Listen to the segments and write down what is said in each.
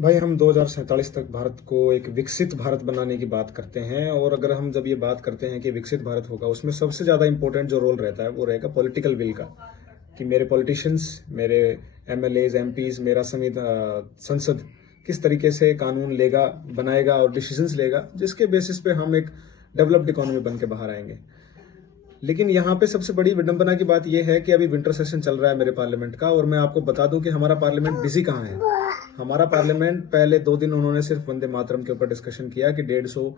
भाई हम 2047 तक भारत को एक विकसित भारत बनाने की बात करते हैं। और अगर हम जब ये बात करते हैं कि विकसित भारत होगा, उसमें सबसे ज़्यादा इंपॉर्टेंट जो रोल रहता है वो रहेगा पॉलिटिकल विल का, कि मेरे पॉलिटिशियंस, मेरे एमएलएज, एमपीज, मेरा संसद किस तरीके से कानून लेगा, बनाएगा और डिसीजंस लेगा, जिसके बेसिस पे हम एक डेवलप्ड इकोनॉमी बन के बाहर आएंगे। लेकिन यहाँ पे सबसे बड़ी विडंबना की बात यह है कि अभी विंटर सेशन चल रहा है मेरे पार्लियामेंट का, और मैं आपको बता दूं कि हमारा पार्लियामेंट बिजी कहाँ है। हमारा पार्लियामेंट पहले 2 दिन उन्होंने सिर्फ वंदे मातरम के ऊपर डिस्कशन किया कि 150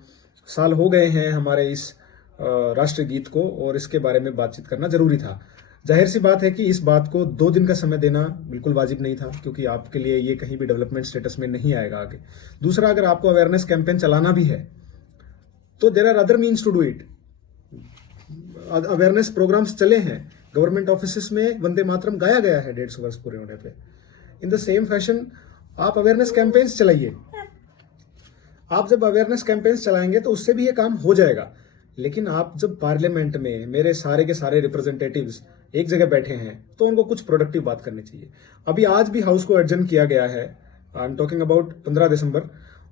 साल हो गए हैं हमारे इस राष्ट्रीय गीत को, और इसके बारे में बातचीत करना जरूरी था। जाहिर सी बात है कि इस बात को 2 दिन का समय देना बिल्कुल वाजिब नहीं था, क्योंकि आपके लिए ये कहीं भी डेवलपमेंट स्टेटस में नहीं आएगा आगे। दूसरा, अगर आपको अवेयरनेस कैंपेन चलाना भी है तो there are other means to do it. Awareness programmes चले हैं, गवर्नमेंट ऑफिस में वंदे मातरम गाया गया है 150 वर्ष पूरे होने पे। इन द सेम फैशन आप अवेयरनेस कैंपेन्स चलाइए। आप जब अवेयरनेस कैंपेन्स चलाएंगे तो उससे भी ये काम हो जाएगा। लेकिन आप जब पार्लियामेंट में मेरे सारे के सारे रिप्रेजेंटेटिव्स एक जगह बैठे हैं तो उनको कुछ प्रोडक्टिव बात करनी चाहिए। अभी आज भी हाउस को एडजर्न किया गया है, आई एम टॉकिंग अबाउट 15 दिसंबर।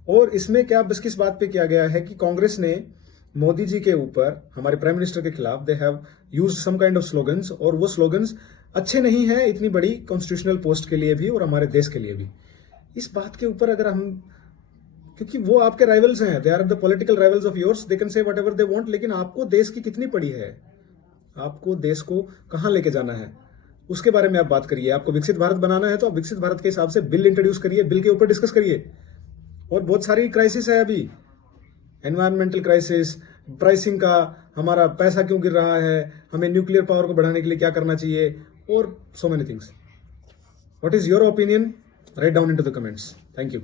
और इसमें क्या बस किस बात पे किया गया है कि कांग्रेस ने मोदी जी के ऊपर, हमारे प्राइम मिनिस्टर के खिलाफ, they have used some kind of slogans, और वो स्लोगन्स अच्छे नहीं हैं इतनी बड़ी कॉन्स्टिट्यूशनल पोस्ट के लिए भी और हमारे देश के लिए भी। इस बात के ऊपर अगर हम, क्योंकि वो आपके राइवल्स हैं, they are the political rivals of yours, they can say whatever they want, लेकिन आपको देश की कितनी पड़ी है, आपको देश को कहां लेके जाना है, उसके बारे में आप बात करिए। आपको विकसित भारत बनाना है तो आप विकसित भारत के हिसाब से बिल इंट्रोड्यूस करिए, बिल के ऊपर डिस्कस करिए। और बहुत सारी क्राइसिस है अभी, एनवायरमेंटल क्राइसिस, प्राइसिंग का, हमारा पैसा क्यों गिर रहा है, हमें न्यूक्लियर पावर को बढ़ाने के लिए क्या करना चाहिए, और so many things. What is your opinion? Write down into the comments. Thank you.